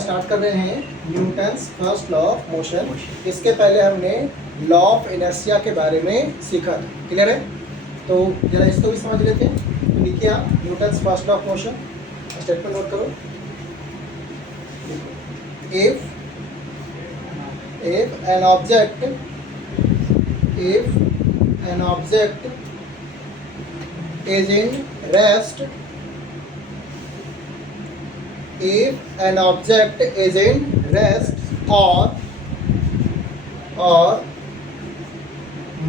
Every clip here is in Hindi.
स्टार्ट कर रहे हैं Newton's first law of motion. इसके पहले हमने लॉ ऑफ इनर्शिया के बारे में सीखा था, क्लियर है? तो जरा इसको भी समझ लेते हैं। तो लिखिए आप Newton's first law of motion, statement note करो। If an object is in rest, if an object is in rest or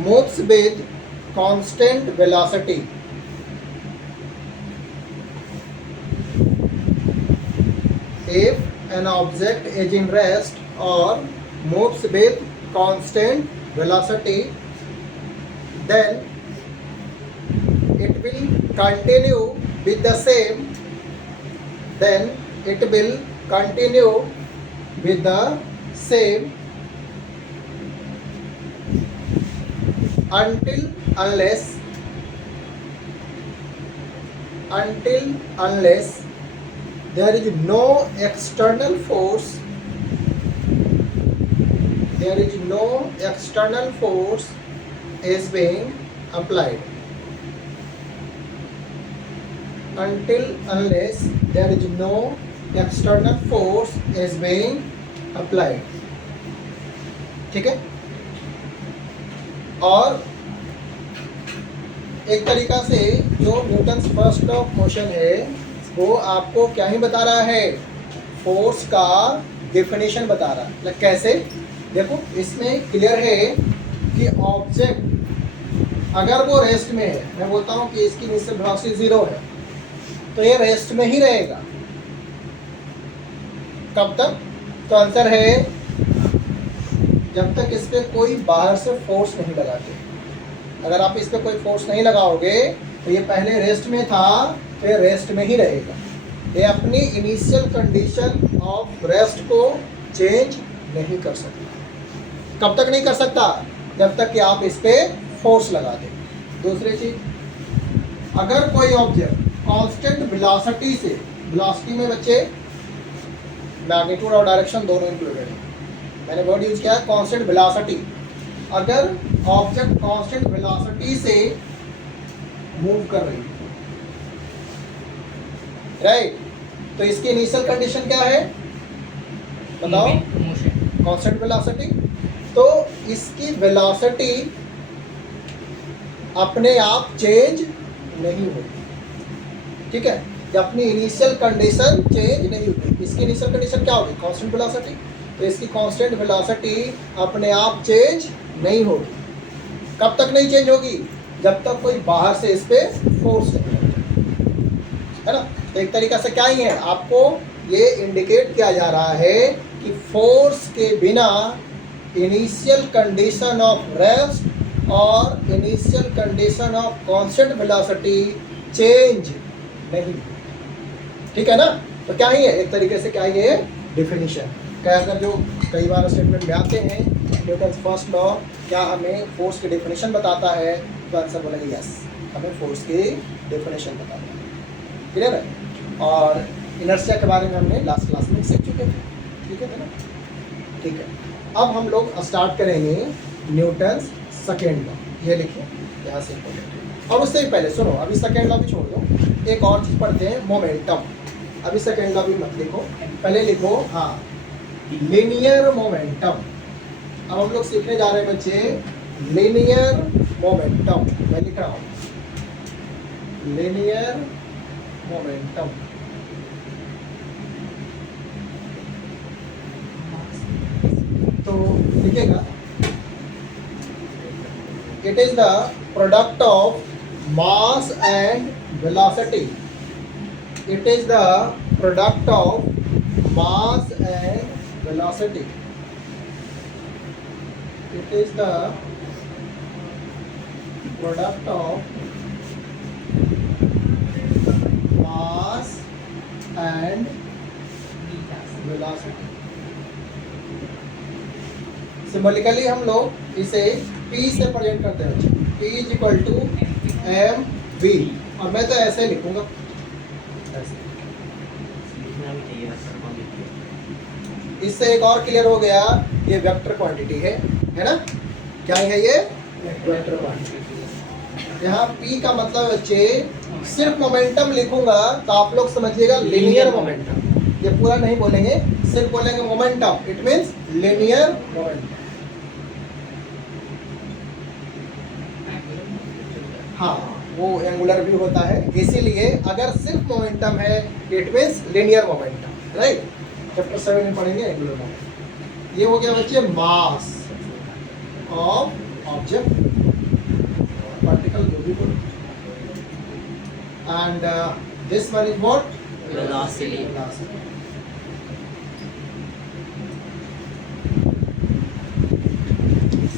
moves with constant velocity, if an object is in rest or moves with constant velocity, then it will continue with the same until unless there is no external force is being applied. Until unless there is no external force is being applied, ठीक है? और एक तरीका से जो Newton's first law of motion है वो आपको क्या ही बता रहा है, फोर्स का डेफिनेशन बता रहा है। मतलब कैसे, देखो इसमें क्लियर है कि ऑब्जेक्ट अगर वो रेस्ट में है, मैं बोलता हूँ कि इसकी इनिशियल वेलोसिटी 0 है, तो ये रेस्ट में ही रहेगा। कब तक? तो आंसर है जब तक इस पे कोई बाहर से फोर्स नहीं लगाते। अगर आप इस पे कोई फोर्स नहीं लगाओगे तो ये पहले रेस्ट में था, तो ये रेस्ट में ही रहेगा। ये अपनी इनिशियल कंडीशन ऑफ रेस्ट को चेंज नहीं कर सकता। कब तक नहीं कर सकता? जब तक कि आप इस पे फोर्स लगा दें। दूसरी चीज, अगर कोई ऑब्जेक्ट कांस्टेंट वेलोसिटी से, वेलोसिटी में बच्चे मैग्नीट्यूड और डायरेक्शन दोनों इंक्लूडेड है, मैंने वर्ड यूज किया है कांस्टेंट वेलोसिटी। अगर ऑब्जेक्ट कांस्टेंट वेलोसिटी से मूव कर रही है, राइट, तो इसकी इनिशियल कंडीशन क्या है बताओ? Constant velocity. तो इसकी वेलोसिटी अपने आप चेंज नहीं होगी, ठीक है? जब अपनी इनिशियल कंडीशन चेंज नहीं होगी, इसकी इनिशियल कंडीशन क्या होगी? Constant velocity. तो इसकी कांस्टेंट वेलोसिटी अपने आप चेंज नहीं होगी। कब तक नहीं चेंज होगी? जब तक कोई बाहर से इस पे फोर्स नहीं है ना। तो एक तरीका से क्या ही है, आपको ये इंडिकेट किया जा रहा है कि फोर्स के बिना इनिशियल कंडीशन ऑफ रेस्ट और initial condition of constant velocity change नहीं, ठीक है ना। तो क्या ही है, एक तरीके से क्या ही है डिफिनीशन। क्या अगर जो कई बार स्टेटमेंट में आते हैं न्यूटन्स फर्स्ट लॉ क्या हमें फोर्स की डेफिनेशन बताता है, तो आंसर बोलेंगे यस, हमें फोर्स की डेफिनेशन बताता है। क्लियर है? और इनर्शिया के बारे में हमने लास्ट क्लास में सीख चुके थे, ठीक है ना? ठीक है, अब हम लोग स्टार्ट करेंगे न्यूटन्स सेकेंड लॉ। ये लिखिए यहाँ से इम्पोर्टेंट है। और उससे भी पहले सुनो, अभी सेकेंड लॉ भी छोड़ दो, एक और चीज़ पढ़ते हैं, मोमेंटम। अभी सेकेंड लॉ भी मत लिखो, पहले लिखो हाँ लीनियर मोमेंटम। अब हम लोग सीखने जा रहे हैं बच्चे लीनियर मोमेंटम। मैं लिख रहा हूँ लीनियर मोमेंटम। तो लिखेगा it is the product of mass and velocity. It is the product of mass and velocity. It is the product of mass and velocity. Symbolically हम लोग इसे P से प्रेजेंट करते हैं, P is equal to m v, और मैं तो ऐसे लिखूंगा, ऐसे इससे एक और क्लियर हो गया, ये वेक्टर क्वांटिटी है ना? क्या है ये? Vector quantity. यहाँ P का मतलब बच्चे सिर्फ मोमेंटम लिखूंगा तो आप लोग समझिएगा लीनियर मोमेंटम। ये पूरा नहीं बोलेंगे, सिर्फ बोलेंगे momentum, it means linear momentum. हाँ, वो एंगुलर भी होता है, इसीलिए अगर सिर्फ मोमेंटम है it means linear momentum, right? Chapter 7 में पढ़ेंगे एंगुलर मोमेंटम। ये हो गया बच्चे मास ऑफ ऑब्जेक्ट, पार्टिकल जो भी बोलो। And this one is what? Velocity.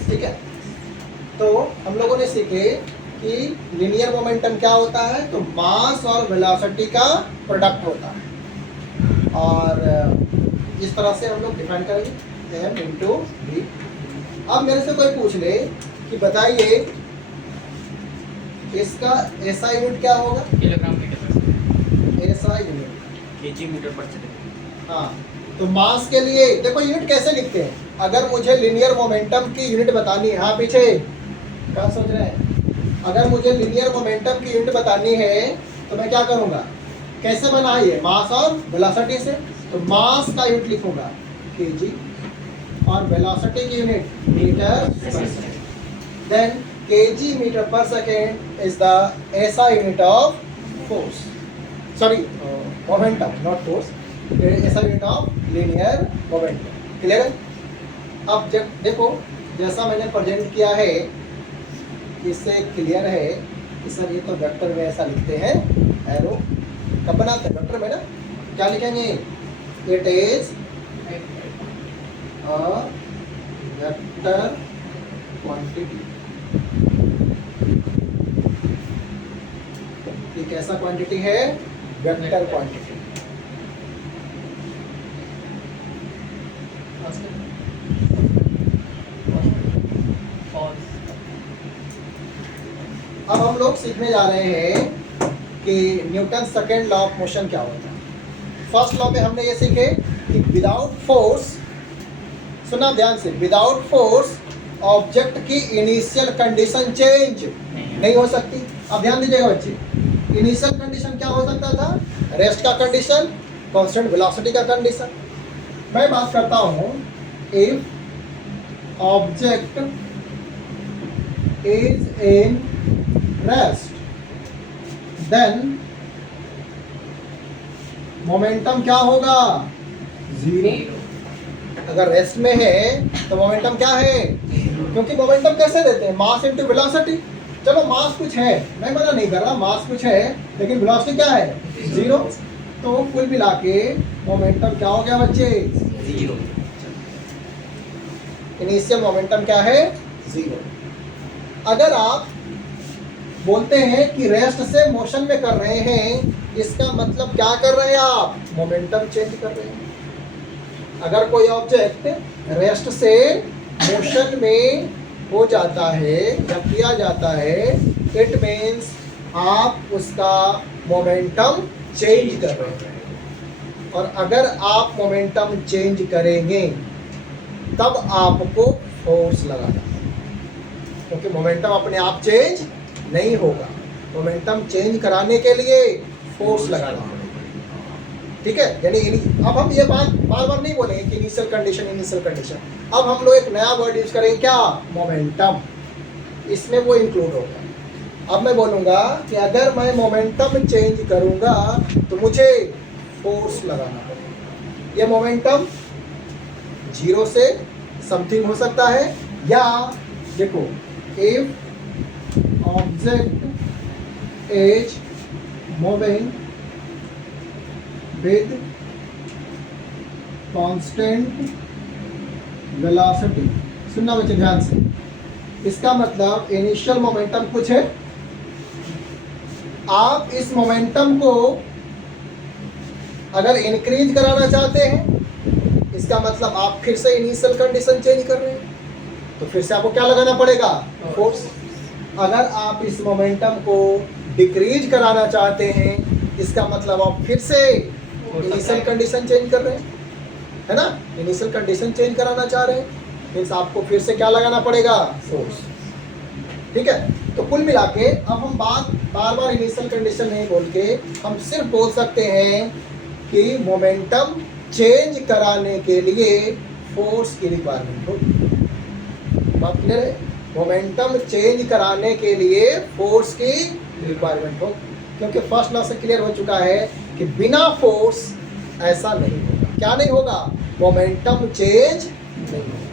ठीक है, तो हम लोगों ने सीखे कि लीनियर मोमेंटम क्या होता है, तो मास और वेलोसिटी का प्रोडक्ट होता है। और इस तरह से हम लोग डिफाइन करेंगे m इंटू v। अब मेरे से कोई पूछ ले कि बताइए इसका ऐसा यूनिट क्या होगा? किलोग्राम मीटर ऐसा यूनिट केजी मीटर पर सेकंड। हाँ, तो मास के लिए देखो यूनिट कैसे लिखते हैं। अगर मुझे लीनियर मोमेंटम की यूनिट बतानी है, हाँ पीछे क्या सोच रहे हैं? अगर मुझे लीनियर मोमेंटम की यूनिट बतानी है तो मैं क्या करूंगा? कैसे बना ये? मास और वेलोसिटी से। तो मास का यूनिट लिखूंगा केजी और वेलोसिटी की यूनिट मीटर पर सेकेंड। देन केजी मीटर पर second is the SI unit of force, sorry momentum, not force, SI unit of linear momentum. Clear है? अब जब देखो जैसा मैंने प्रेजेंट किया है इससे क्लियर है कि सर ये तो वेक्टर में ऐसा लिखते हैं, एरो कब बनाते हैं वेक्टर में ना, क्या लिखेंगे? It is a vector quantity. ये कैसा क्वांटिटी है? Vector quantity. अब हम लोग सीखने जा रहे हैं कि Newton second law of motion क्या होता है। फर्स्ट लॉ में हमने ये सीखे कि विदाउट फोर्स, सुना ध्यान से, विदाउट फोर्स ऑब्जेक्ट की इनिशियल कंडीशन चेंज नहीं हो सकती। अब ध्यान दीजिएगा बच्चे, इनिशियल कंडीशन क्या हो सकता था? रेस्ट का कंडीशन, कांस्टेंट वेलोसिटी का कंडीशन। मैं बात करता हूँ if object is in rest, then momentum क्या होगा? जीरो। अगर रेस्ट में है तो मोमेंटम क्या है? क्योंकि मोमेंटम कैसे देते हैं? Mass into velocity. चलो मास कुछ है, मैं मना नहीं कर रहा, मास कुछ है, लेकिन वेलोसिटी क्या है? जीरो। तो कुल मिला के मोमेंटम क्या हो गया बच्चे? जीरो। इनिशियल मोमेंटम क्या है? जीरो। अगर आप बोलते हैं कि रेस्ट से मोशन में कर रहे हैं, इसका मतलब क्या कर रहे हैं आप? मोमेंटम चेंज कर रहे हैं। अगर कोई ऑब्जेक्ट रेस्ट से मोशन में हो जाता है या किया जाता है, इट मीन्स आप उसका मोमेंटम चेंज कर रहे हैं। और अगर आप मोमेंटम चेंज करेंगे तब आपको फोर्स लगाना है, क्योंकि मोमेंटम अपने आप चेंज नहीं होगा। मोमेंटम चेंज कराने के लिए फोर्स लगाना होगा। ठीक है, यानी अब हम ये बात बार बार नहीं बोलेंगे कि इनिशियल कंडीशन, इनिशियल कंडीशन। अब हम लोग एक नया वर्ड यूज करेंगे, क्या? मोमेंटम। इसमें वो इंक्लूड होगा। अब मैं बोलूँगा कि अगर मैं मोमेंटम चेंज करूँगा तो मुझे फोर्स लगाना पड़ेगा। ये मोमेंटम जीरो से समथिंग हो सकता है, या देखो if object is moving with constant velocity. सुनना बच्चे ध्यान से, इसका मतलब इनिशियल मोमेंटम कुछ है, आप इस मोमेंटम को अगर इंक्रीज कराना चाहते हैं, इसका मतलब आप फिर से इनिशियल कंडीशन चेंज कर रहे हैं, तो फिर से आपको क्या लगाना पड़ेगा? फोर्स। अगर आप इस मोमेंटम को डिक्रीज कराना चाहते हैं, इसका मतलब आप फिर से इनिशियल कंडीशन चेंज कर रहे हैं। है ना, इनिशियल कंडीशन चेंज कराना चाह रहे हैं, मीन्स आपको फिर से क्या लगाना पड़ेगा, फोर्स। ठीक है, तो कुल मिला के अब हम बार बार इनिशियल कंडीशन नहीं बोल के हम सिर्फ बोल सकते हैं कि मोमेंटम चेंज कराने के लिए फोर्स की रिक्वायरमेंट होगी। बात क्लियर है, मोमेंटम चेंज कराने के लिए फोर्स की रिक्वायरमेंट होगी, क्योंकि फर्स्ट लॉ से क्लियर हो चुका है कि बिना फोर्स ऐसा नहीं होगा। क्या नहीं होगा, मोमेंटम चेंज नहीं होगा,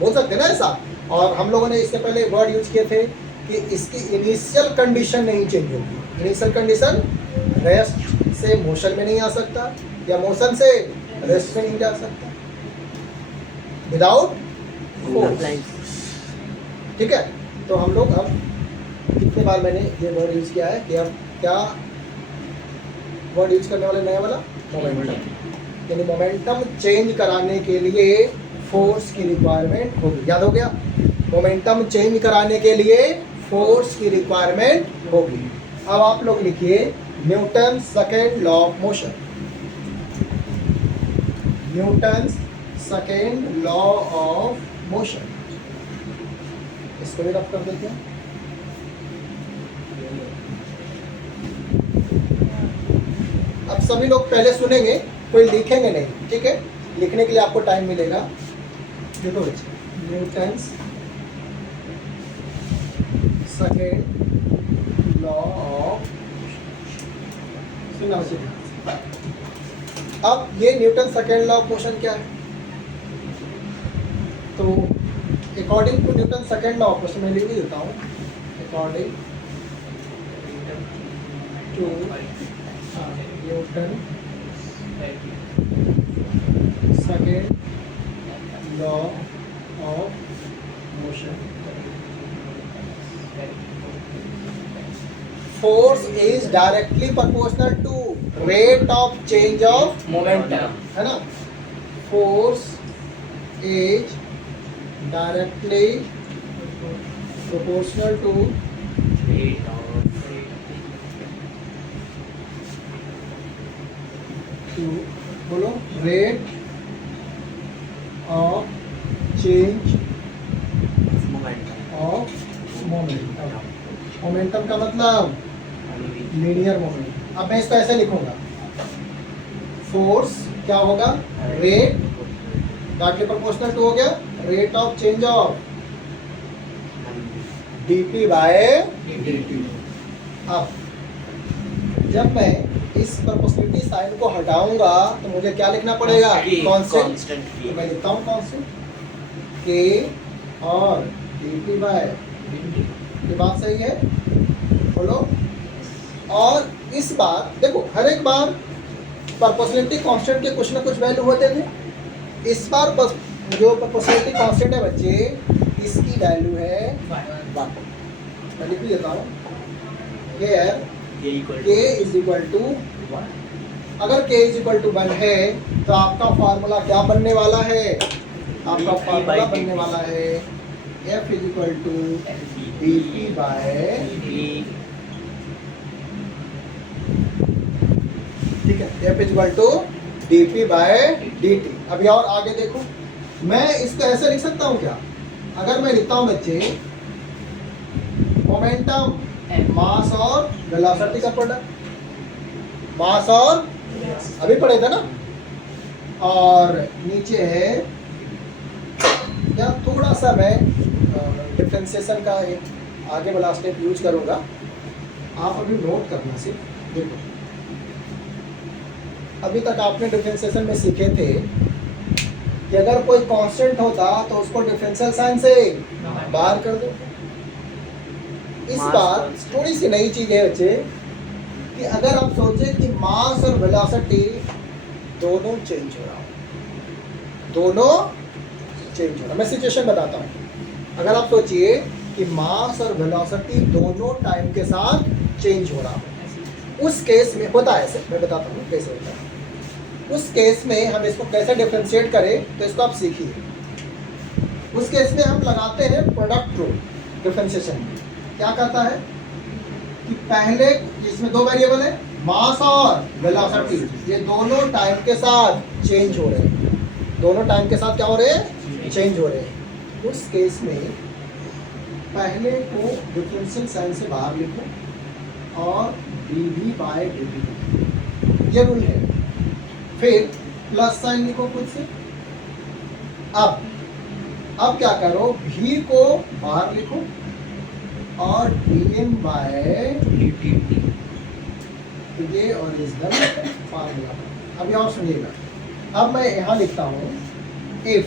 बोल सकते हैं ना ऐसा। और हम लोगों ने इससे पहले वर्ड यूज किए थे कि इसकी इनिशियल कंडीशन नहीं चेंज होगी। इनिशियल कंडीशन रेस्ट से मोशन में नहीं आ सकता, या मोशन से रेस्ट में नहीं जा सकता विदाउट फोर्स। ठीक है, तो हम लोग अब कितने बार मैंने ये वर्ड यूज किया है कि अब क्या वर्ड यूज करने वाले नया वाला, मोमेंटम। यानी मोमेंटम चेंज कराने के लिए फोर्स की रिक्वायरमेंट होगी। याद हो गया, मोमेंटम चेंज कराने के लिए फोर्स की रिक्वायरमेंट होगी। अब आप लोग लिखिए Newton second law of motion. Newton second law of motion, इसको भी रफ कर देते हैं। अब सभी लोग पहले सुनेंगे, कोई लिखेंगे नहीं, ठीक है, लिखने के लिए आपको टाइम मिलेगा। देखो बच्चे, न्यूटन सेकेंड लॉ ऑफ, सुनना बच्चे। अब ये Newton second law of motion क्या है, तो according to Newton second law of motion मैं लिख भी देता हूँ। According to Newton second law of motion, force is directly proportional to rate of change of momentum, है ना। force is directly proportional to बोलो rate of change of momentum। Momentum का मतलब लीनियर मोमेंट। अब मैं इसको ऐसे लिखूंगा, फोर्स क्या होगा, रेट डायरेक्टली प्रोपोर्शनल टू हो गया rate of change of dp by dt। अब जब मैं इस प्रोपोर्शनलिटी साइन को हटाऊंगा तो मुझे क्या लिखना पड़ेगा, कांस्टेंट। तो मैं लिखता हूँ कांस्टेंट k और dp बाय dt। ये बात सही है, बोलो। और इस बार देखो, हर एक बार प्रोपोर्शनलिटी कांस्टेंट के कुछ ना कुछ वैल्यू होते थे। इस बार जो प्रोपोर्शनलिटी कांस्टेंट है बच्चे, इसकी वैल्यू है 1। मैं लिख भी देता हूँ, here k is equal to 1। अगर k इज इक्वल टू 1 है तो आपका फार्मूला क्या बनने वाला है, आपका फार्मूला बनने वाला है f is equal to dp by, ठीक है, f is equal to dp by dt। अभी और आगे देखो, मैं इसको ऐसे लिख सकता हूँ क्या, अगर मैं लिखता हूँ बच्चे मोमेंटम मास और वेलोसिटी का प्रोडक्ट, मास और अभी पढ़े थे ना, और नीचे है क्या, थोड़ा सा मैं डिफरेंशिएशन का एक आगे वाला स्टेप यूज करूंगा, आप अभी नोट करना सिर्फ। देखो, अभी तक आपने डिफरेंशिएशन में सीखे थे कि अगर कोई कांस्टेंट होता तो उसको डिफरेंशियल साइन से बाहर कर दो। इस बार थोड़ी सी नई चीज है बच्चे कि अगर आप सोचे कि मास और वेलोसिटी दोनों चेंज हो रहा हो, दोनों चेंज हो रहा, मैं सिचुएशन बताता हूँ। अगर आप सोचिए कि मास और वेलोसिटी दोनों टाइम के साथ चेंज हो रहा हो, उस केस में होता है ऐसे, मैं बताता हूँ कैसे होता है। उस केस में हम इसको कैसे डिफरेंशिएट करें, तो इसको आप सीखिए। उस केस में हम लगाते हैं प्रोडक्ट रूल डिफरेंशिएशन में। क्या कहता है कि पहले, इसमें दो वेरिएबल है, मास और वेलोसिटी ये दोनों टाइम के साथ चेंज हो रहे हैं, दोनों टाइम के साथ क्या हो रहे हैं, चेंज हो रहे हैं। उस केस में पहले को डिफरेंशियल साइन से बाहर लिखो और dv बाय dt, ये रूल है। फिर प्लस साइन लिखो खुद से। अब क्या करो, v को बाहर लिखो और dm बाय dt, ये ओरिजिनल फार्मूला। अभी और सुनिएगा, अब मैं यहाँ लिखता हूँ इफ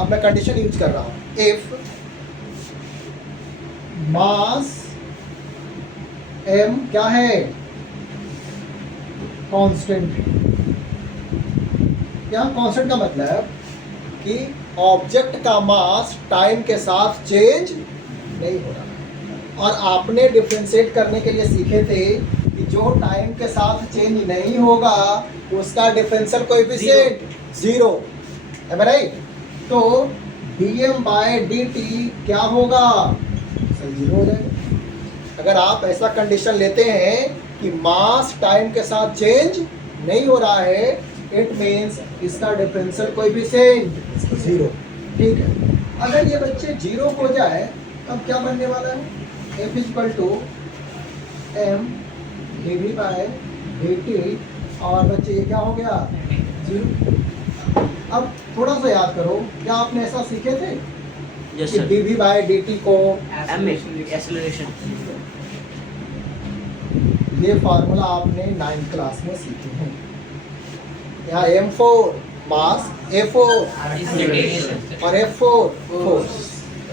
अब मैं कंडीशन यूज कर रहा हूँ, इफ मास m क्या है, कांस्टेंट। यहाँ कांस्टेंट का मतलब कि ऑब्जेक्ट का मास टाइम के साथ चेंज नहीं हो रहा। और आपने डिफरेंशिएट करने के लिए सीखे थे कि जो टाइम के साथ चेंज नहीं होगा उसका डिफरेंशियल कोएफिशिएंट जीरो है, राइट। तो dm बाय dt क्या होगा, सर जीरो हो जाएगा। अगर आप ऐसा कंडीशन लेते हैं कि मास टाइम के साथ चेंज नहीं हो रहा है, इट मीन्स इसका डिफरेंशियल कोएफिशिएंट जीरो। ठीक है, अगर ये बच्चे जीरो हो जाए तब क्या बनने वाला है, f equal to m dv by dt, और बच्चे ये क्या हो गया, जीरो। अब थोड़ा सा याद करो, क्या आपने ऐसा सीखे थे यस कि सर, dv बाय dt को m एक्सेलरेशन। ये फार्मूला आपने 9th क्लास में सीखे हैं। यहाँ m4 मास, a4 और f4 फोर्स।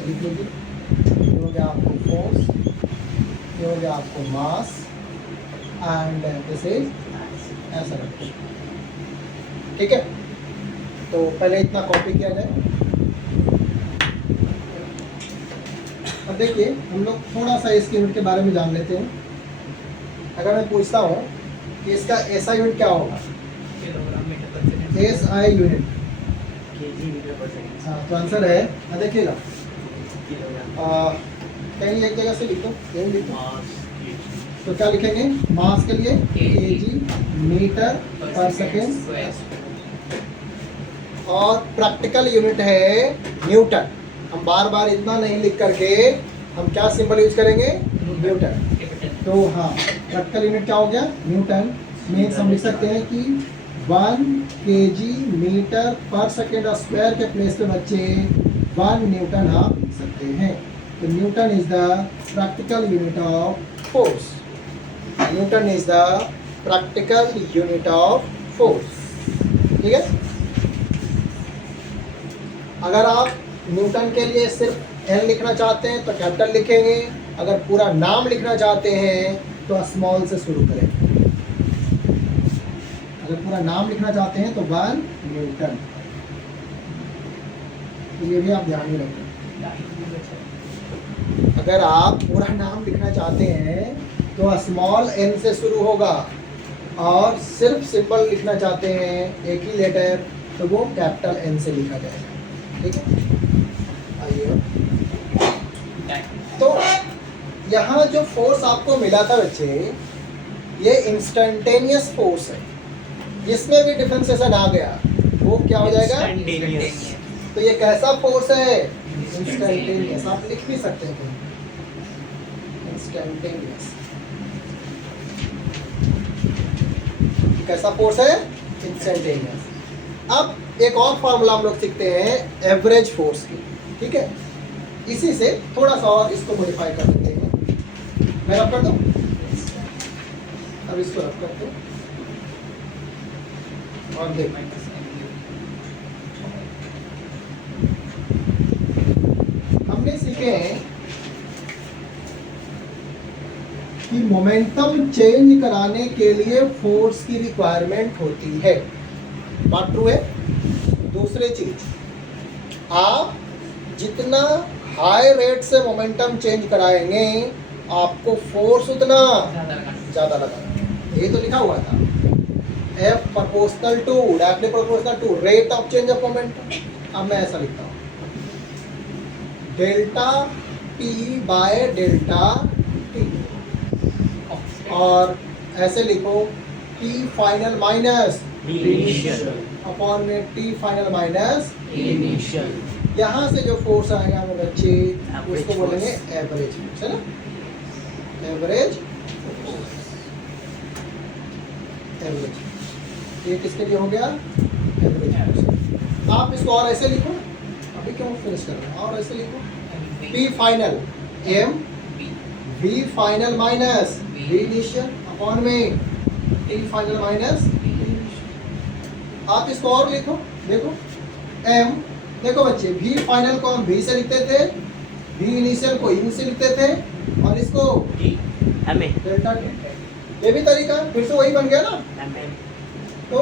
लिख लीजिए, ये हो गया आपको फोर्स, ये हो गया आपको मास, एंड दिस इज ऐसा रखो। ठीक है, तो पहले इतना कॉपी किया जाए। अब देखिए, हम लोग थोड़ा सा इसके यूनिट के बारे में जान लेते हैं। अगर मैं पूछता हूँ कि इसका SI यूनिट क्या होगा, SI यूनिट, हाँ तो आंसर है, देखिएगा कहीं एक जगह से लिखो, यही लिखो। तो क्या लिखेंगे, मास के लिए kg मीटर पर सेकेंड, और प्रैक्टिकल यूनिट है न्यूटन। हम बार बार इतना नहीं लिख करके हम क्या सिंबल यूज करेंगे, न्यूटन। तो हाँ, प्रैक्टिकल यूनिट क्या हो गया, न्यूटन। मीन्स हम लिख सकते हैं कि 1 kg मीटर पर सेकेंड स्क्वायर के प्लेस पे बच्चे 1 न्यूटन आप लिख सकते हैं। तो Newton is the practical unit of force, Newton is the practical unit of force. ठीक है, अगर आप न्यूटन के लिए सिर्फ N लिखना चाहते हैं तो कैपिटल लिखेंगे, अगर पूरा नाम लिखना चाहते हैं तो स्मॉल से शुरू करें। अगर पूरा नाम लिखना चाहते हैं तो 1 न्यूटन, तो ये भी आप ध्यान में रखें। अगर आप पूरा नाम लिखना चाहते हैं तो स्मॉल n से शुरू होगा, और सिर्फ सिंबल लिखना चाहते हैं एक ही लेटर तो वो कैपिटल N से लिखा जाएगा। ठीक है, आइए। तो यहाँ जो फोर्स आपको मिला था बच्चे, ये इंस्टेंटेनियस फोर्स है, जिसमें भी डिफरेंशिएशन आ गया वो क्या हो जाएगा, तो ये कैसा फोर्स है, इंस्टेंटेनियस। आप लिख भी सकते हैं इंस्टेंटेनियस। कैसा फोर्स है, इंस्टेंटेनियस। अब एक और फार्मूला हम लोग सीखते हैं एवरेज फोर्स की। ठीक है, इसी से थोड़ा सा और इसको मॉडिफाई कर देते हैं। मैं रब कर दूं, अब इसको रब करते हैं और देख, हमने सीखे हैं कि मोमेंटम चेंज कराने के लिए फोर्स की रिक्वायरमेंट होती है। बात ट्रू है। दूसरी चीज, आप जितना हाई रेट से मोमेंटम चेंज कराएंगे आपको फोर्स उतना ज़्यादा लगाना। ये तो लिखा हुआ था, F proportional to, directly proportional to rate of change of momentum. अब मैं ऐसा लिखता हूँ, delta T by delta T। और ऐसे लिखो t final minus initial upon में टी फाइनल माइनस इनिशियल यहाँ से जो फोर्स आएगा वो बच्चे Average उसको बोलेंगे force. एवरेज फोर्स, है ना, एवरेज एवरेज। ये किसके लिए हो गया, एवरेज फोर्स। आप इसको और ऐसे लिखो, अभी क्यों फिनिश कर रहे हैं, और ऐसे लिखो P final m v final minus v initial upon में टी फाइनल माइनस। आप इसको और लिखो, देखो एम, देखो बच्चे वी फाइनल को हम वी से लिखते थे, वी इनिशियल को इन से लिखते थे, और इसको एम ए डेल्टा टी। ये भी तरीका फिर से वही बन गया ना। एम ए तो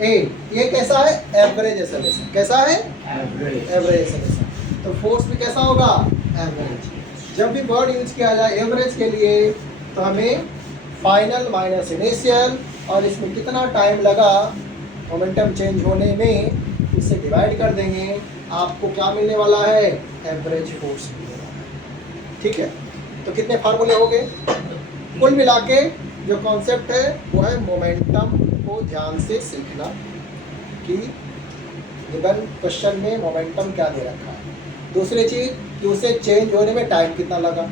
ए ये कैसा है, एवरेज एक्सेलरेशन, कैसा है, एवरेज एवरेज एक्सेलरेशन। तो फोर्स भी कैसा होगा, एवरेज। जब भी वर्ड यूज किया जाए एवरेज के लिए तो हमें फाइनल माइनस इनिशियल और इसमें कितना टाइम लगा मोमेंटम चेंज होने में इससे डिवाइड कर देंगे, आपको क्या मिलने वाला है, एवरेज फोर्स मिलने वाला है। ठीक है, तो कितने फार्मूले हो गए, कुल मिला के जो कॉन्सेप्ट है वो है मोमेंटम को ध्यान से सीखना कि गिवन क्वेश्चन में मोमेंटम क्या दे रखा है। दूसरी चीज़ कि उसे चेंज होने में टाइम कितना लगा,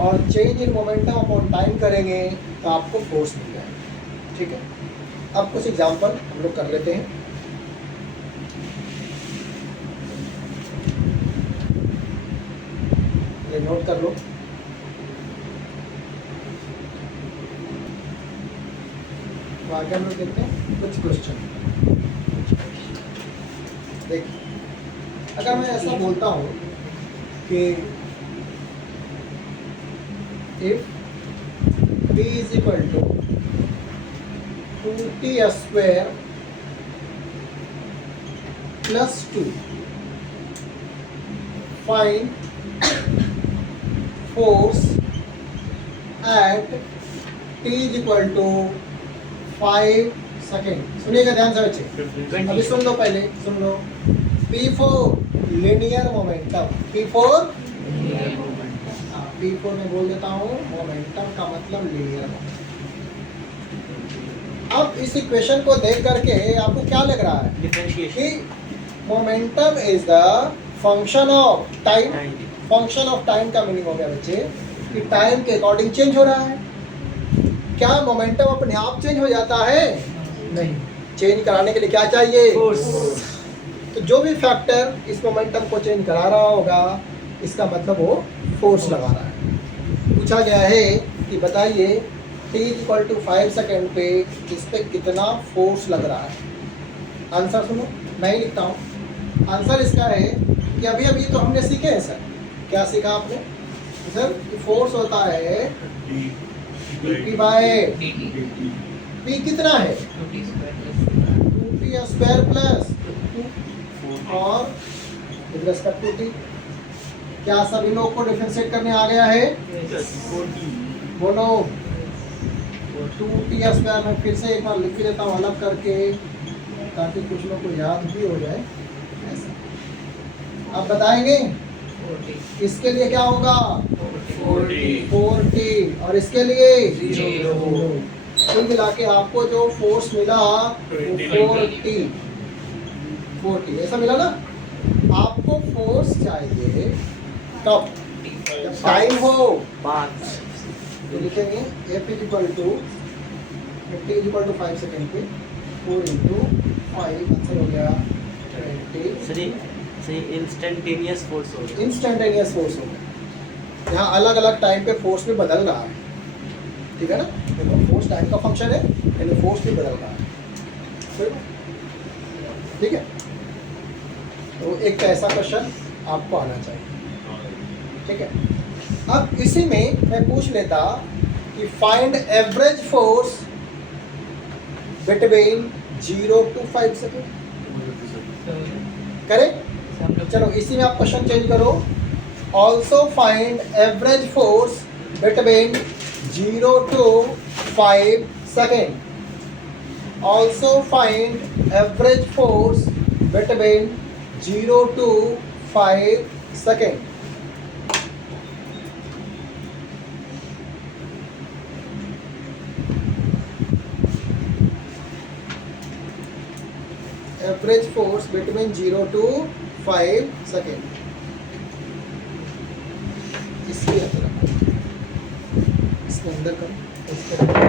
और change in momentum upon time करेंगे तो आपको फोर्स मिल जाएगा। ठीक है, अब कुछ एग्जांपल हम लोग कर लेते हैं। ये नोट कर लो। तो आगे हम लोग देखते हैं कुछ क्वेश्चन। देखिए, अगर मैं ऐसा बोलता हूँ कि if b is equal to 2t square plus 2, find force at t is equal to 5 second. सुनिएगा ध्यान से बच्चे, अभी सुन लो, पहले सुन लो। P4 linear momentum, P4 P4 में बोल देता हूँ मोमेंटम का मतलब लीनियर मोमेंटम। अब इस इक्वेशन को देख करके आपको क्या लग रहा है डिफरेंशिएशन कि momentum is the function of time. Function of time का मीनिंग हो गया बच्चे कि टाइम के अकॉर्डिंग चेंज हो रहा है। क्या मोमेंटम अपने आप चेंज हो जाता है, नहीं, चेंज कराने के लिए क्या चाहिए, फोर्स। तो जो भी फैक्टर इस मोमेंटम को चेंज करा रहा होगा इसका मतलब वो फोर्स लगा रहा है। पूछा गया है कि बताइए t इक्वल टू 5 सेकेंड पे इस पे कितना फोर्स लग रहा है। आंसर सुनो, मैं ही लिखता हूँ। आंसर इसका है कि अभी अभी तो हमने सीखे हैं सर। क्या सीखा आपने सर, फोर्स होता है p बाय p कितना है 2t स्क्वायर प्लस 2 और विद रिस्पेक्ट टू t। क्या सभी लोग को डिफरेंशिएट करने आ गया है, बोलो। 2t स्क्वायर में फिर से एक बार लिख देता हूँ अलग करके ताकि कुछ लोग को याद भी हो जाए। ऐसा आप बताएंगे इसके लिए क्या होगा 4t और इसके लिए 0। कुल मिला के आपको जो फोर्स मिला वो 4t ऐसा मिला ना। आपको फोर्स चाहिए कब, जब टाइम हो 5 तो लिखेंगे f is equal to t is equal to 5 second पे 4 इंटू 5, आंसर हो गया 20। सही इंस्टेंटेनियस फोर्स हो गया। इंस्टेंटेनियस फोर्स हो गया। यहाँ अलग अलग टाइम पे फोर्स भी बदल रहा है, ठीक है ना। देखो फोर्स टाइम का फंक्शन है लेकिन फोर्स भी बदल रहा है, ठीक है। तो एक ऐसा क्वेश्चन आपको आना चाहिए, ठीक है। अब इसी में मैं पूछ लेता कि find average force between 0 to 5 second, correct. चलो इसी में आप क्वेश्चन चेंज करो। Also find average force between 0 to 5 second. Also find average force between 0 to 5 second. Average force between 0 to 5 second. इसके अंदर इसके अंदर करो, इसके अंदर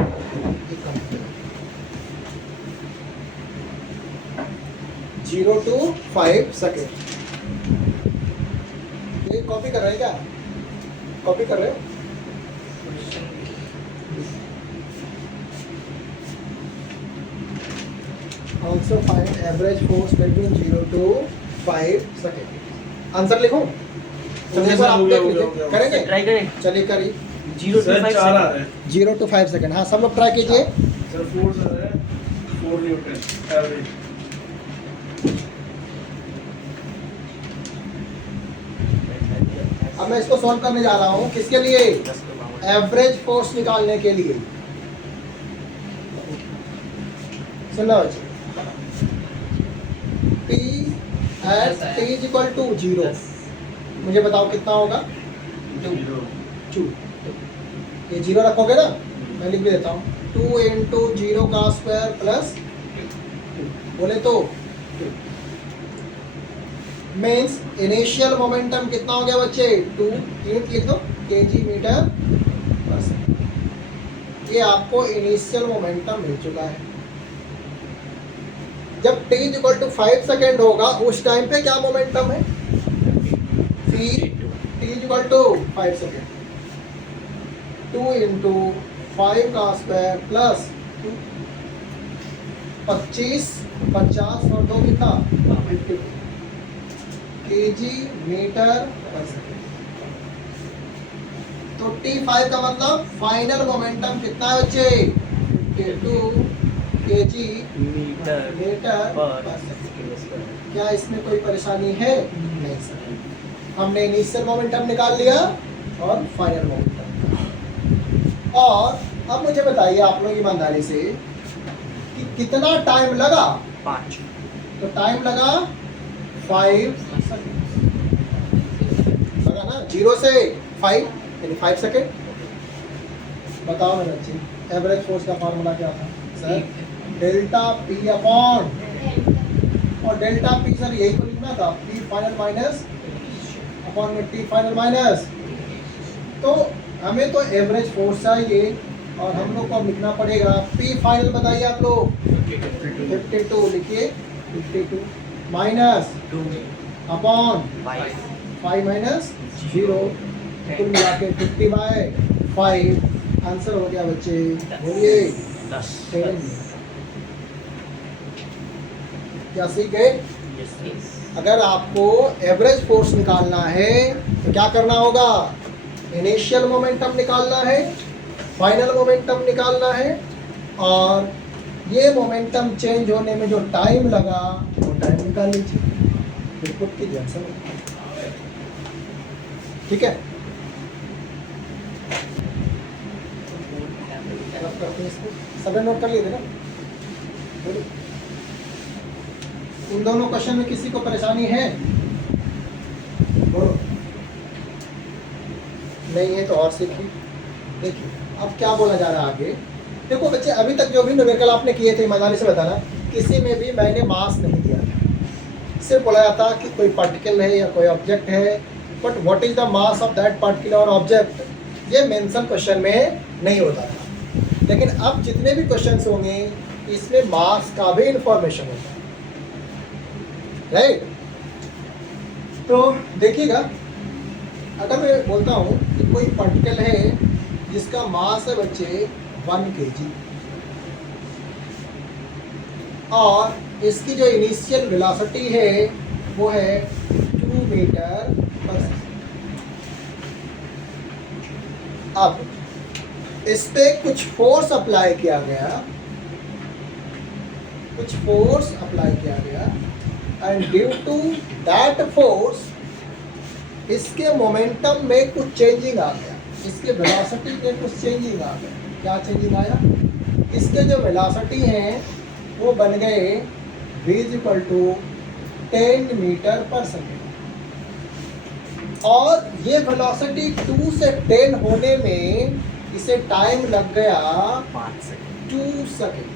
ये कम करो। 0 to 5 सेकेंड। ये कॉपी कर रहे हैं क्या? कॉपी कर रहे हो? Also find average force between 0 to 5 second. Answer लिखो। चलिए सर, आप देख लीजिए, करेंगे? ट्राई करें। चलिए करिए। 0 to 5 सेकंड। 0 to 5 second. हाँ, सब लोग ट्राई कीजिए। सर 4 है 4 न्यूटन एवरेज। अब मैं इसको सॉल्व करने जा रहा हूँ, किसके लिए? एवरेज फोर्स निकालने के लिए। सुनो जी, P at T is equal to 0। मुझे बताओ कितना होगा? 2। ये 0 रखोगे ना, मैं लिख भी देता हूँ। 2 into 0 का स्क्वायर प्लस 2, बोले तो 2 मीन्स इनिशियल मोमेंटम कितना हो गया बच्चे? 2 यूनिट लिख दो, kg मीटर पर सेकंड। ये आपको इनिशियल मोमेंटम मिल चुका है। जब t इक्वल टू 5 सेकेंड होगा, उस टाइम पे क्या मोमेंटम है? t equal to 5 second. 2 into 5 का स्क्वायर प्लस 2, 25 50 और 2 कितना? 50 kg मीटर पर सेकेंड। तो T5 का मतलब फाइनल मोमेंटम कितना है बच्चे? 52 kg मीटर मीटर पर पर सेकेंड। सेकंड। क्या इसमें कोई परेशानी है? नहीं सर। हमने इनिशियल मोमेंटम निकाल लिया और फाइनल मोमेंटम। और अब मुझे बताइए आप लोग ईमानदारी से कि कितना टाइम लगा? 5। तो टाइम लगा 5 सेकेंड। लगा ना, 0 से 5 यानी 5 सेकेंड। बताओ मेरे बच्चे, एवरेज फोर्स का फॉर्मूला क्या था सर? डेल्टा पी अपॉन, और डेल्टा पी सर यही तो लिखना था, पी फाइनल माइनस अपॉन में टी फाइनल माइनस। तो हमें तो एवरेज फोर्स चाहिए और हम लोग को अब लिखना पड़ेगा पी फाइनल। बताइए आप लोग, 52 लिखिए, 52 माइनस 2 अपॉन 5 5 माइनस 0, कुल मिला के 50/5। आंसर हो गया बच्चे, बोलिए 10। 7। क्या सीख गए? यस। अगर आपको एवरेज फोर्स निकालना है तो क्या करना होगा? इनिशियल मोमेंटम निकालना है, फाइनल मोमेंटम निकालना है, और ये मोमेंटम चेंज होने में जो टाइम लगा वो टाइम निकाल लीजिए। फिर पुट कीजिए आंसर। ठीक है, रब करते हैं इसको। सबने नोट कर लिए थे ना? बोलो। उन दोनों क्वेश्चन में किसी को परेशानी है? बोलो। नहीं है तो और सीखिए। देखिए अब क्या बोला जा रहा है आगे। देखो बच्चे, अभी तक जो भी न्यूमेरिकल आपने किए थे, ईमानदारी से बताना, किसी में भी मैंने मास नहीं दिया था। सिर्फ बोला जाता कि कोई पार्टिकल है या कोई ऑब्जेक्ट है, but what is the mass of that particular object, ये मेंशन क्वेश्चन में नहीं होता था। लेकिन अब जितने भी क्वेश्चंस होंगे इसमें मास का भी इंफॉर्मेशन होता है, राइट? तो देखिएगा, अगर मैं बोलता हूँ कि कोई पार्टिकल है जिसका मास है बच्चे 1 kg, और इसकी जो इनिशियल वेलोसिटी है वो है 2 मीटर पर सेकेंड। अब इस पे कुछ फोर्स अप्लाई किया गया, and due to that force इसके मोमेंटम में कुछ चेंजिंग आ गया, इसके वेलोसिटी में कुछ चेंजिंग आ गया। क्या चेंजिंग आया? इसके जो वेलोसिटी हैं वो बन गए v = 10 मीटर पर सेकेंड, और ये वेलोसिटी 2 से 10 होने में इसे टाइम लग गया 5 सेकंड। 2 सेकेंड।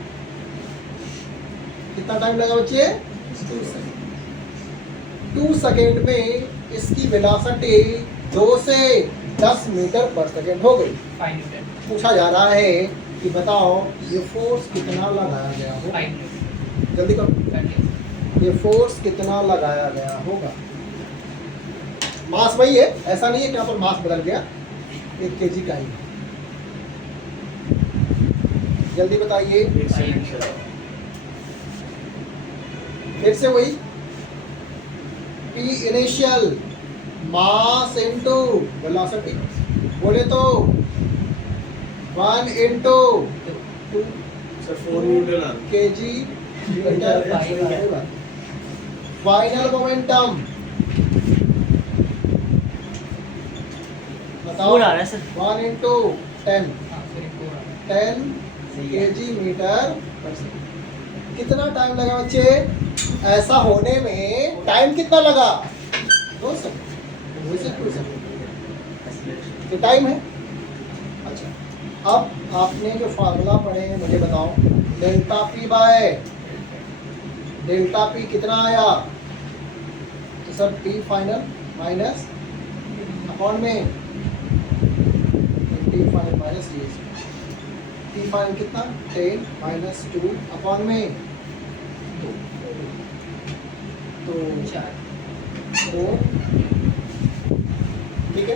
कितना टाइम लगा बच्चे? 2 सेकेंड में इसकी वेलोसिटी 2 से 10 मीटर पर सेकेंड हो गई। 5 न्यूटन। पूछा जा रहा है कि बताओ ये फोर्स कितना लगाया गया हो। 5 न्यूटन। जल्दी करो, कर लिया। ये फोर्स कितना लगाया गया होगा। मास वही है, ऐसा नहीं है कि यहाँ पर मास बदल गया, 1 केजी का ही है। जल्दी बताइए। एक सेकंड चला। फिर से वही P initial mass into velocity, बोले तो 1 इनटू 2 सर 4 न्यूटन आ रहा केजी मीटर। फाइनल मोमेंटम बताओ। 4 आ रहा है सर। 1 इंटू 10 हाँ, फिर 4 आ रहा है। 10 सही है। केजी मीटर पर सेकंड। कितना टाइम लगा बच्चे ऐसा होने में? टाइम कितना लगा? 2 सेकंड। 2 से 2 सेकंड ये टाइम है। अच्छा, अब आपने जो फार्मूला पढ़े हैं मुझे बताओ। Delta P by delta P कितना आया? तो sir P final minus upon में T final minus T final कितना? 10 माइनस 2 अपॉन में 2 तो 4। 4। ठीक है,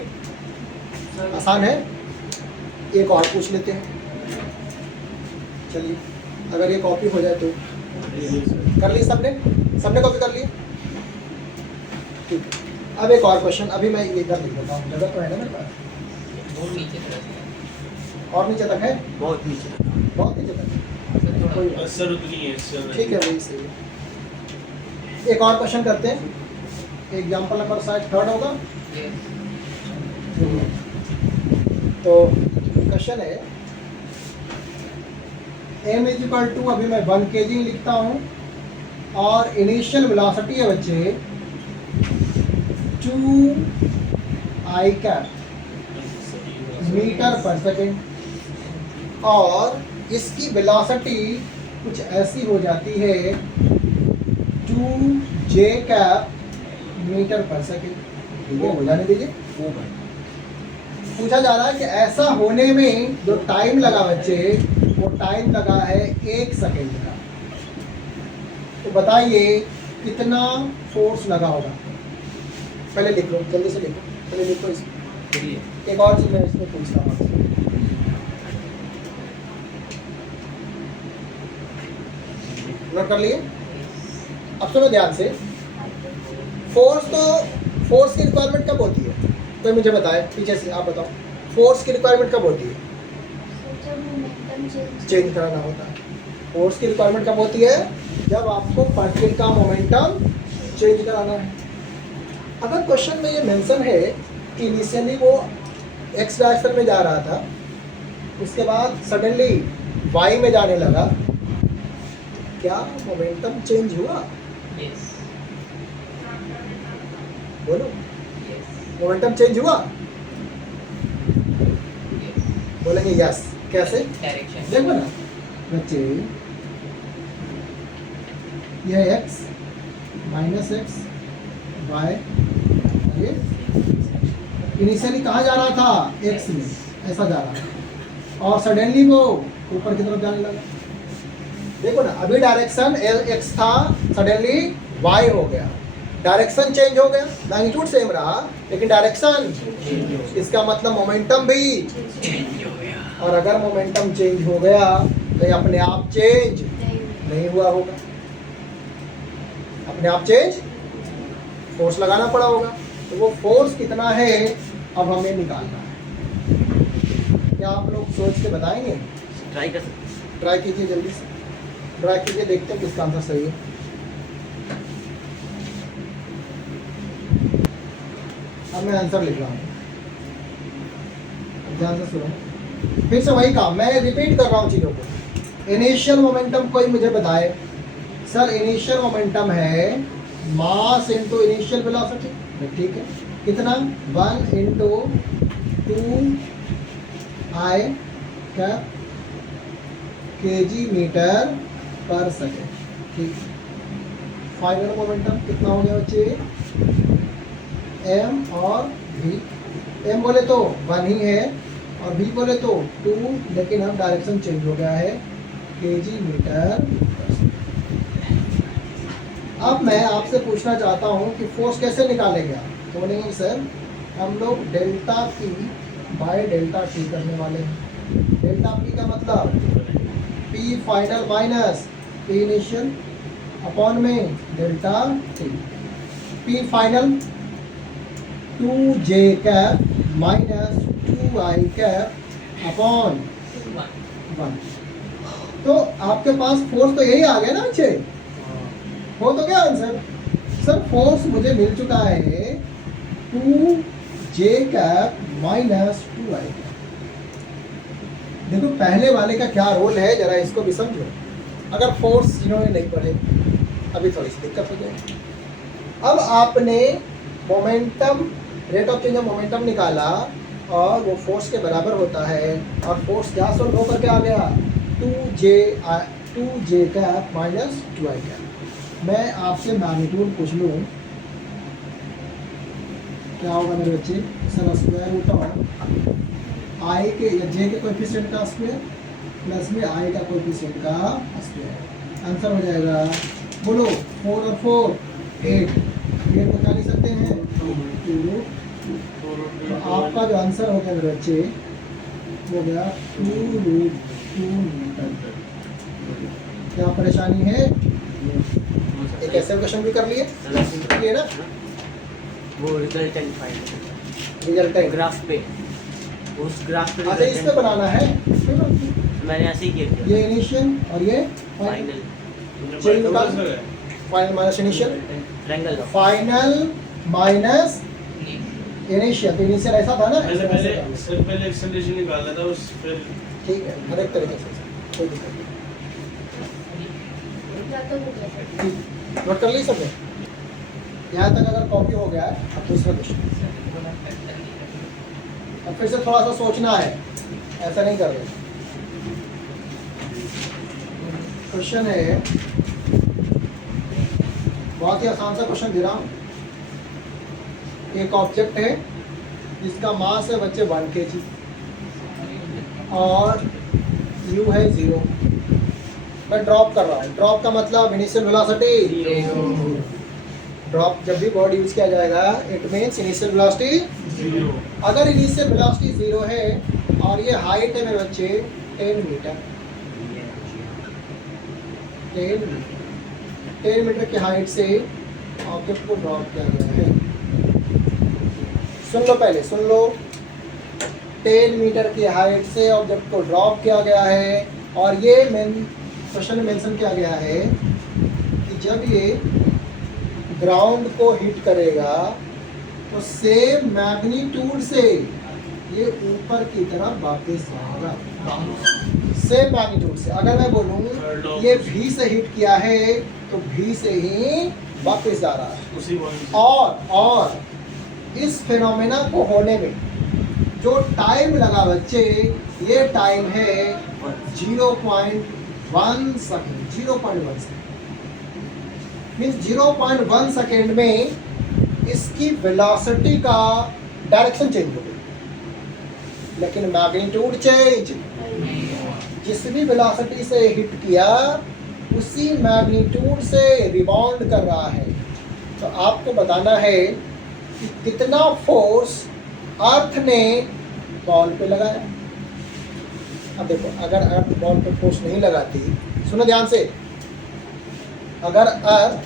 सर आसान है। एक और पूछ लेते हैं, चलिए अगर ये कॉपी हो जाए तो। है। कर ली सबने? सबने कॉपी कर ली? ठीक है, अब एक और क्वेश्चन। अभी मैं ये इधर लिख देता हूँ, जगह तो है ना मेरे पास। बहुत नीचे तरफ से। और नीचे तक है? बहुत नीचे। बहुत नीचे तक है। सर थोड़ा। कोई बात बस सर उतनी है सर। ठीक है, वही सही है। एक और क्वेश्चन करते हैं। एग्जाम्पल नंबर शायद 3 होगा। ये तो क्वेश्चन है m इज इक्वल टू, अभी मैं 1 kg लिखता हूँ और इनिशियल वेलोसिटी है बच्चे 2 i कैप मीटर पर सेकेंड और इसकी वेलोसिटी कुछ ऐसी हो जाती है 2 j कैप मीटर पर सेकेंड। ठीक है, हो जाने दीजिए। पूछा जा रहा है कि ऐसा होने में जो टाइम लगा बच्चे, वो टाइम लगा है 1 सेकेंड का। तो बताइए कितना फोर्स लगा होगा। पहले लिख लो, जल्दी से लिखो, पहले लिखो इसको। चलिए। एक और चीज मैं इसमें पूछता हूँ आपसे। नोट कर लिए? अब सुनो ध्यान से। फोर्स की रिक्वायरमेंट कब होती है? तो मुझे बताएं, पीछे से आप बताओ। फोर्स की रिक्वायरमेंट कब होती है? चेंज कराना होता है। फोर्स की रिक्वायरमेंट कब होती है? जब आपको पार्टिकल का मोमेंटम चेंज कराना है। अगर क्वेश्चन में ये मेंशन है कि इनिशियली वो एक्स डायरेक्शन में जा रहा था, उसके बाद सडनली वाई में जाने लगा, क्या मोमेंटम चेंज हुआ? यस। बोलो, यस। मोमेंटम चेंज हुआ? यस। बोलेंगे यस। कैसे? डायरेक्शन। देखो ना बच्चे, यह x माइनस एक्स वाई, ये इनिशियली कहाँ जा रहा था? x में, ऐसा जा रहा था और सडनली वो ऊपर की तरफ जाने लगा। देखो ना, अभी डायरेक्शन x था, सडनली y हो गया। डायरेक्शन चेंज हो गया, मैग्नीट्यूड सेम रहा लेकिन डायरेक्शन, इसका मतलब मोमेंटम भी चेंज हो गया। और अगर मोमेंटम चेंज हो गया तो ये अपने आप चेंज नहीं हुआ होगा, अपने आप चेंज, फोर्स लगाना पड़ा होगा। तो वो फोर्स कितना है अब हमें निकालना है। क्या आप लोग सोच के बताएंगे? ट्राई कर सकते। ट्राई कीजिए, जल्दी से ट्राई कीजिए, देखते हैं किसका आंसर सही है। अब मैं आंसर लिख रहा हूँ, ध्यान से सुनो। फिर से वही काम, मैं रिपीट कर रहा हूँ चीज़ों को। इनिशियल मोमेंटम कोई मुझे बताए। सर इनिशियल मोमेंटम है मास इंटू इनिशियल वेलोसिटी। ठीक है, कितना? 1 into 2 i cap kg metre पर सेकेंड। ठीक, फाइनल मोमेंटम कितना हो गया बच्चे, एम और वी। एम बोले तो 1 ही है और वी बोले तो 2, लेकिन अब डायरेक्शन चेंज हो गया है, केजी मीटर। अब मैं आपसे पूछना चाहता हूँ कि फोर्स कैसे निकालेंगे आप, तो बोलेंगे सर हम लोग delta P by delta T करने वाले हैं। डेल्टा पी का मतलब P final minus P initial upon में delta T. P final 2j cap minus 2i cap upon 1। तो आपके पास फोर्स तो यही आ गया ना अच्छे, हो तो क्या आंसर सर, फोर्स मुझे मिल चुका है 2j cap minus 2i cap. देखो पहले वाले का क्या रोल है जरा इसको भी समझो। अगर फोर्स जिन्होंने नहीं पढ़े अभी थोड़ी सी दिक्कत हो जाएगी। अब आपने momentum, rate of change of momentum निकाला और वो फोर्स के बराबर होता है, और फोर्स क्या सोल्व होकर के आ गया 2j cap minus 2i cap. मैं आपसे मैग्नीट्यूड पूछ लूँ क्या होगा मेरे बच्चे, सर स्क्वायर रूट ऑफ आई के या जे के कोएफिशिएंट का स्क्वायर प्लस में आई का कोएफिशिएंट का स्क्वायर, आंसर हो जाएगा। बोलो 4 और 4 8, 8 को क्या लिख सकते हैं 2। तो आपका जो आंसर हो गया मेरे बच्चे हो गया 2√2 मीटर। क्या परेशानी है, एक ऐसे क्वेश्चन भी कर लिए ना, वो रिजल्टेंट फाइंड रिजल्टेंट ग्राफ पे, उस ग्राफ पे अच्छा इस पे बनाना है, मैंने ऐसे ही किया ये इनिशियल और ये फाइनल। फाइनल चेंज निकाल, final minus initial, triangle final minus initial. तो इनिशियल ऐसा था ना, ऐसा पहले था। सर पहले एक्सेलरेशन निकालना था, उस फिर ठीक है, हर एक तरीके से कोई दिक्कत नहीं। ठीक, नोट कर ली सबने, यहाँ तक अगर कॉपी हो गया है। अब दूसरा क्वेश्चन, अब फिर से थोड़ा सा सोचना है, ऐसा नहीं कर रहे। क्वेश्चन है, बहुत ही आसान सा क्वेश्चन दे रहा हूँ। एक ऑब्जेक्ट है जिसका मास है बच्चे 1 kg और u है 0। मैं ड्रॉप कर रहा हूँ, ड्रॉप का मतलब इनिशियल वेलोसिटी, ड्रॉप जब भी वर्ड यूज किया जाएगा इट मीन्स इनिशियल वेलोसिटी 0। अगर इनिशियल वेलोसिटी 0 है और ये हाइट है मेरे बच्चे 10 मीटर, 10 मीटर की हाइट से ऑब्जेक्ट को ड्रॉप किया गया है। सुन लो पहले, सुन लो, 10 मीटर की हाइट से ऑब्जेक्ट को ड्रॉप किया गया है, और ये क्वेश्चन में मेंशन किया गया है कि जब ये ग्राउंड को हिट करेगा तो सेम मैग्नीट्यूड से ये ऊपर की तरफ वापस जाएगा, सेम मैग्नीट्यूड से। अगर मैं बोलूँ ये भी से हिट किया है तो भी से ही वापस जा रहा है। उसी पॉइंट और इस फिनोमेना को होने में जो टाइम लगा बच्चे, ये टाइम है 0.1 सेकेंड। 0.1 सेकेंड मीन्स 0.1 सेकेंड में इसकी वेलोसिटी का डायरेक्शन चेंज हो गई, लेकिन मैग्नीट्यूड चेंज, जिस भी वेलोसिटी से हिट किया उसी मैग्नीट्यूड से रिबाउंड कर रहा है। तो आपको बताना है कि कितना फोर्स अर्थ ने बॉल पे लगाया। अब देखो, अगर अर्थ बॉल पे फोर्स नहीं लगाती, सुनो ध्यान से, अगर अर्थ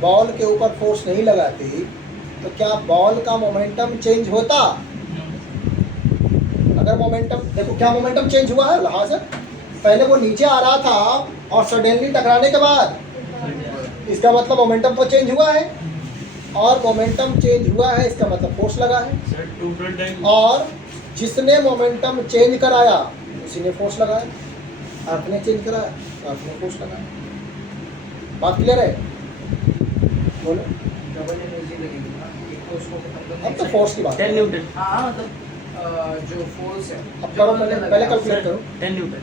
बॉल के ऊपर फोर्स नहीं लगाती तो क्या बॉल का मोमेंटम चेंज होता? अगर मोमेंटम, देखो क्या मोमेंटम चेंज हुआ है वहाँ से, पहले वो नीचे आ रहा था और सडनली टकराने के बाद, इसका मतलब मोमेंटम तो चेंज हुआ है, और मोमेंटम चेंज हुआ है इसका मतलब फोर्स लगा है, सर 2 और जिसने मोमेंटम चेंज कराया उसी ने फोर्स लगाया। अर्थ ने चेंज कराया तो अर्थ ने फोर्स लगाया। बात क्लियर है? बोलो। डबल एनर्जी लगेगी ना, एक तो उसको खत्म अब तो फोर्स की बात 10 है। न्यूटन। हाँ मतलब जो फोर्स है अब करो, पहले कैलकुलेट करो। 10 न्यूटन।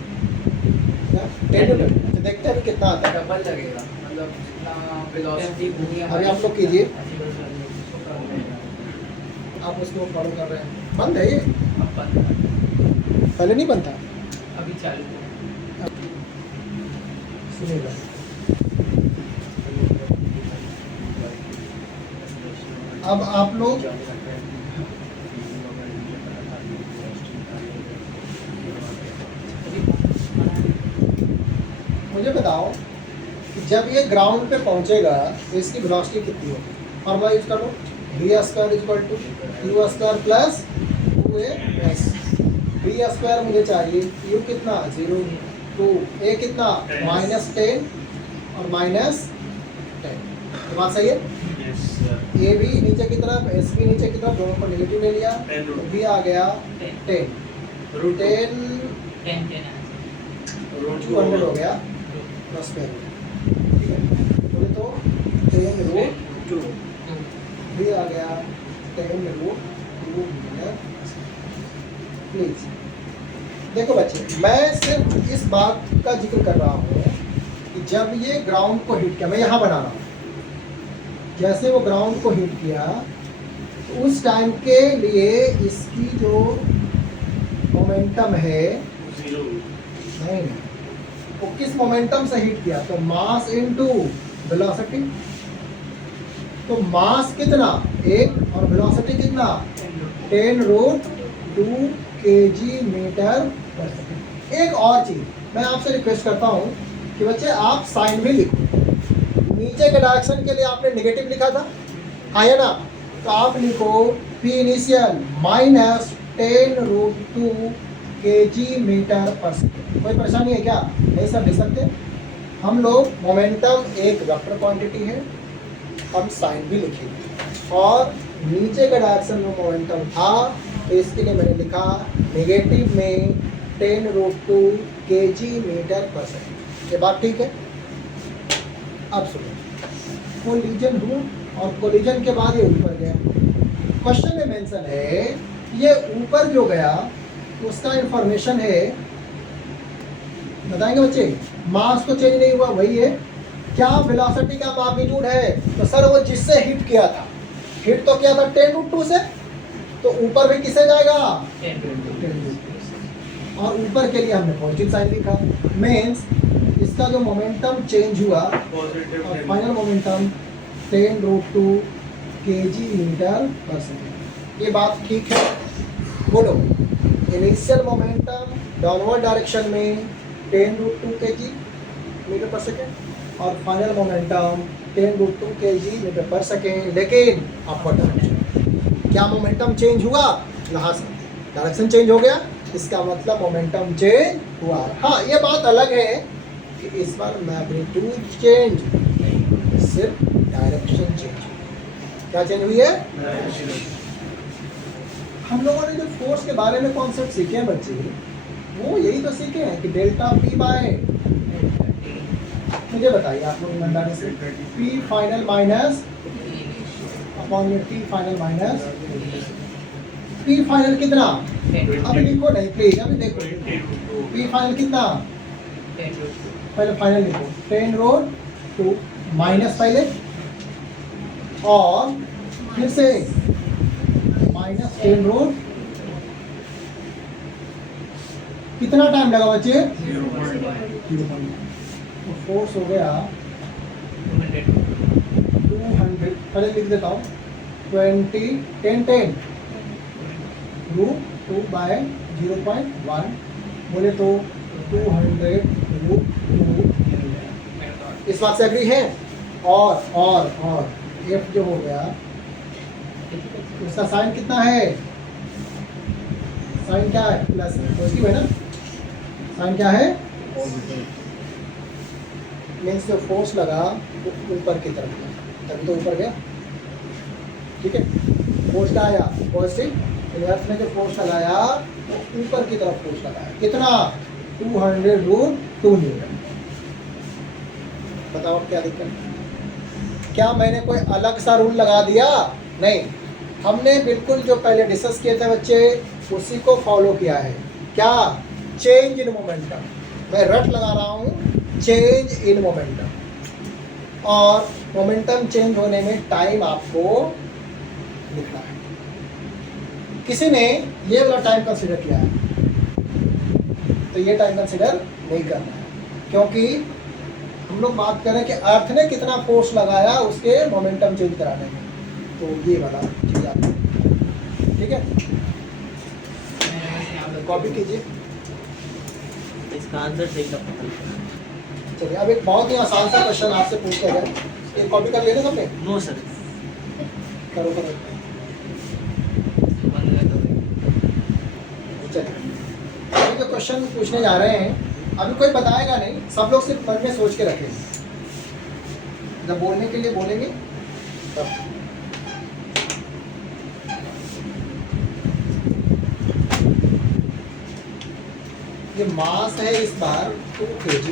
क्या? आएगा 10 न्यूटन। तो देखते हैं अभी कितना आता है। डबल लगेगा, मतलब जितना वेलोसिटी होगी अभी आप लोग कीजिए, आप उसको फॉलो कर रहे हैं। बंद है ये, अब बंद है। पहले नहीं बनता। अभी चालू है। सुनिएगा, अब आप लोग मुझे बताओ कि जब ये ग्राउंड पे पहुंचेगा तो इसकी वेलोसिटी कितनी होगी। फॉर्मूला यूज कर लो, v square equal to u square plus 2as। v square मुझे चाहिए, u कितना 0, 2 a कितना -10 और -10। तो बात सही है। Yes, sir. a भी नीचे की तरफ, s भी नीचे की तरफ, दोनों को नेगेटिव ले लिया, 10 तो v आ गया 10 Root 10 root 200 हो गया प्लस में। ठीक है, बोले तो 10 रूट 2 भी आ गया 10 रूट 2 मीटर। प्लीज देखो बच्चे, मैं सिर्फ इस बात का जिक्र कर रहा हूँ कि जब ये ग्राउंड को हिट किया, मैं यहाँ बना रहा हूँ, जैसे वो ग्राउंड को हिट किया तो उस टाइम के लिए इसकी जो मोमेंटम है, zero. नहीं वो किस मोमेंटम से हिट किया, तो मास इनटू वेलोसिटी। तो मास कितना 1 और वेलोसिटी कितना 10 रूट 2 kg मीटर पर सेकंड। एक और चीज मैं आपसे रिक्वेस्ट करता हूँ कि बच्चे आप साइन भी लिखो। नीचे के डायरेक्शन के लिए आपने नेगेटिव लिखा था, हाँ या ना, तो आप लिखो P initial -10 root 2 kg metre पर सेकंड। कोई परेशानी है क्या? नहीं सर, लिख सकते। हम लोग मोमेंटम एक वेक्टर क्वांटिटी है, हम साइन भी लिखेंगे, और नीचे का डायरेक्शन में मोमेंटम था तो इसके लिए मैंने लिखा नेगेटिव में 10 रूट 2 kg मीटर पर सेकंड। ये बात ठीक है? अब सुनो, कोलिजन हुआ और कोलिजन के बाद ये ऊपर गया। क्वेश्चन में मेंशन है ये ऊपर जो गया उसका इंफॉर्मेशन है, बताएंगे बच्चे। मास तो चेंज नहीं हुआ, वही है। क्या वेलोसिटी का मैग्नीट्यूड है? तो सर वो जिससे हिट किया था, हिट तो किया था 10 रूट 2 से, तो ऊपर भी किसे जाएगा 10 रूट 2। और ऊपर के लिए हमने पॉजिटिव साइन लिखा, मीन्स इसका जो मोमेंटम चेंज हुआ Positive और 10. Final momentum 10 root 2 kg metre पर सेकंड। ये बात ठीक है? बोलो, इनिशियल मोमेंटम डाउनवर्ड डायरेक्शन में 10 रूट 2 kg मीटर पर सेकंड और final momentum 10 root 2 kg metre पर सेकंड, लेकिन अपवर्ड डायरेक्शन। क्या मोमेंटम चेंज हुआ? यहाँ से डायरेक्शन चेंज हो गया, इसका मतलब मोमेंटम चेंज हुआ। हाँ, ये बात अलग है कि इस बार मैग्नीट्यूड चेंज, सिर्फ डायरेक्शन चेंज। क्या चेंज हुई है? हम लोगों ने जो फोर्स के बारे में कॉन्सेप्ट सीखे हैं बच्चे, वो यही तो सीखे हैं कि डेल्टा P बाय, मुझे बताइए आप लोग ईमानदारी से, P फाइनल माइनस अपॉन में T final minus P final कितना? अभी लिखो नहीं प्लीज, अभी देखो। P फाइनल कितना? पहले फाइनल लिखो 10 रूट 2 माइनस पहले और फिर से -10 रूट। कितना टाइम लगा बच्चे? 0. तो फोर्स हो गया 200, पहले लिख देता हूँ 20 10 रूट 2 बाय 0.1, बोले तो 200 रूट 2। इस बात से एग्री है? और F जो हो गया उसका साइन कितना है? साइन क्या है? प्लस है, पॉजिटिव है ना? साइन क्या है? मीन्स जो फोर्स लगा वो ऊपर की तरफ गया, तभी तो ऊपर गया। ठीक है, फोर्स क्या आया? पॉजिटिव। अर्थ ने जो फोर्स लगाया वो ऊपर की तरफ फोर्स लगाया, कितना? 200 रूट 2 न्यूटन। बताओ क्या दिक्कत? क्या मैंने कोई अलग सा रूल लगा दिया? नहीं, हमने बिल्कुल जो पहले डिस्कस किए थे बच्चे, उसी को फॉलो किया है। क्या? Change in momentum. मैं रट लगा रहा हूँ चेंज इन मोमेंटम, और मोमेंटम चेंज होने में टाइम आपको लिखना है। किसी ने ये वाला टाइम कंसिडर किया है तो ये टाइम कंसिडर नहीं करना है, क्योंकि हम लोग बात करें कि अर्थ ने कितना फोर्स लगाया उसके मोमेंटम चेंज कराने में, तो ये वाला चीज़ आपको, ठीक है, कॉपी कीजिए। इसका आंसर सही का पता नहीं। चलिए अब एक बहुत ही आसान सा क्वेश्चन आपसे पूछा जाए, ये कॉपी कर लेना सबने, नो सर। करो करो। चलिए अभी जो क्वेश्चन पूछने जा रहे हैं अभी कोई बताएगा नहीं, सब लोग सिर्फ मन में सोच के रखें, जब बोलने के लिए बोलेंगे तब। ये मास है इस बार 2 kg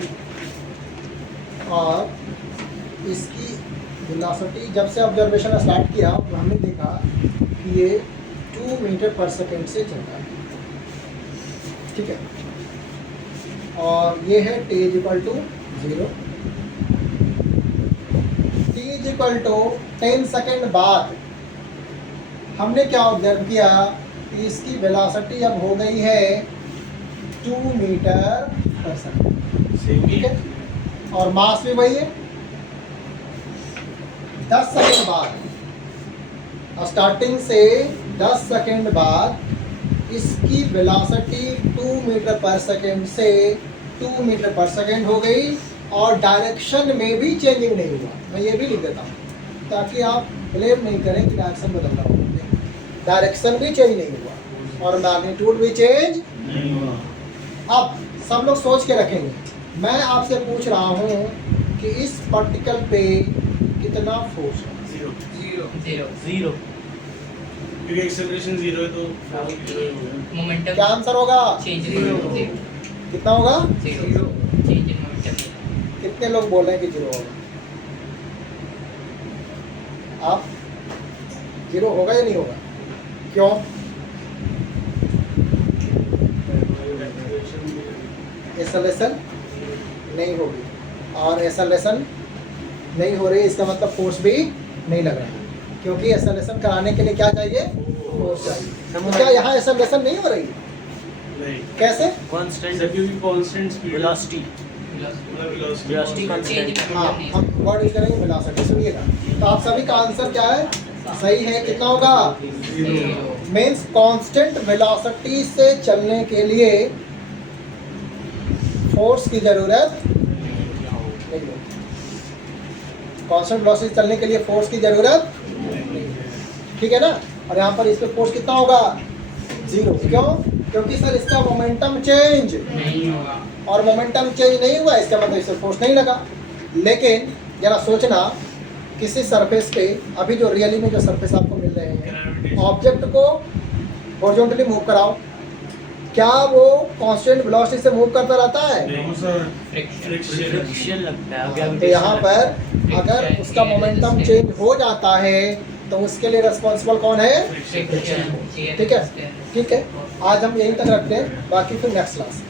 और इसकी वेलोसिटी जब से ऑब्जर्वेशन स्टार्ट किया तो हमने देखा कि ये 2 मीटर पर सेकेंड से चल रहा है, ठीक है, और ये है t = 0, t = 10 सेकेंड बाद हमने क्या ऑब्जर्व किया कि इसकी वेलोसिटी अब हो गई है 2 मीटर पर सेकेंड, ठीक है, और मास भी वही है। 10 सेकेंड बाद, स्टार्टिंग से 10 सेकेंड बाद इसकी वेलोसिटी 2 मीटर पर सेकेंड से 2 मीटर पर सेकेंड हो गई, और डायरेक्शन में भी चेंजिंग नहीं हुआ। मैं ये भी लिख देता हूँ ताकि आप ब्लेम नहीं करें कि डायरेक्शन बदल रहा हो, डायरेक्शन भी चेंज नहीं हुआ और मैग्नीट्यूड भी चेंज नहीं हुआ। अब सब लोग सोच के रखेंगे, मैं आपसे पूछ रहा हूँ कि इस पार्टिकल पे कितना फोर्स है? जीरो। क्योंकि एक्सेलरेशन 0 है तो फोर्स 0 ही होगा। मोमेंटम क्या आंसर होगा? चेंज कितना होगा? Zero change in momentum. कितने लोग बोल रहे हैं कि 0 होगा? आप 0 होगा या नहीं होगा? क्यों? एक्सेलरेशन नहीं होगी, और एक्सेलरेशन नहीं हो रही इसका मतलब फोर्स भी नहीं लग रहा है, क्योंकि एक्सेलरेशन कराने के लिए क्या चाहिए? फोर्स चाहिए। तो क्या यहाँ एक्सेलरेशन नहीं हो रही? नहीं, कैसे? कांस्टेंट क्योंकि constant speed velocity velocity constant. हाँ, हम वर्ड यूज करेंगे वेलोसिटी। सुनिएगा, तो आप सभी का आंसर क्या है? सही है। कितना होगा? मीन्स कांस्टेंट वेलोसिटी से चलने के लिए फोर्स की जरूरत नहीं होती। कांस्टेंट वेलोसिटी से चलने के लिए फोर्स की जरूरत नहीं, ठीक है ना। और यहाँ पर इस पे फोर्स कितना होगा? 0। क्यों? क्योंकि सर इसका मोमेंटम चेंज नहीं होगा, और मोमेंटम चेंज नहीं हुआ, इसका मतलब इस पे फोर्स नहीं लगा। लेकिन जरा सोचना, किसी सरफेस पे अभी जो रियली में जो सरफेस आपको मिल रहे हैं, ऑब्जेक्ट को हॉरिजॉन्टली मूव कराओ, क्या वो कांस्टेंट वेलोसिटी से मूव करता रहता है? नहीं सर, फ्रिक्शन लगता है। तो अभी यहाँ पर अगर उसका मोमेंटम चेंज हो जाता है तो उसके लिए रिस्पॉन्सिबल कौन है? ठीक है, ठीक है। आज हम यहीं तक रखते हैं, बाकी फिर नेक्स्ट क्लास।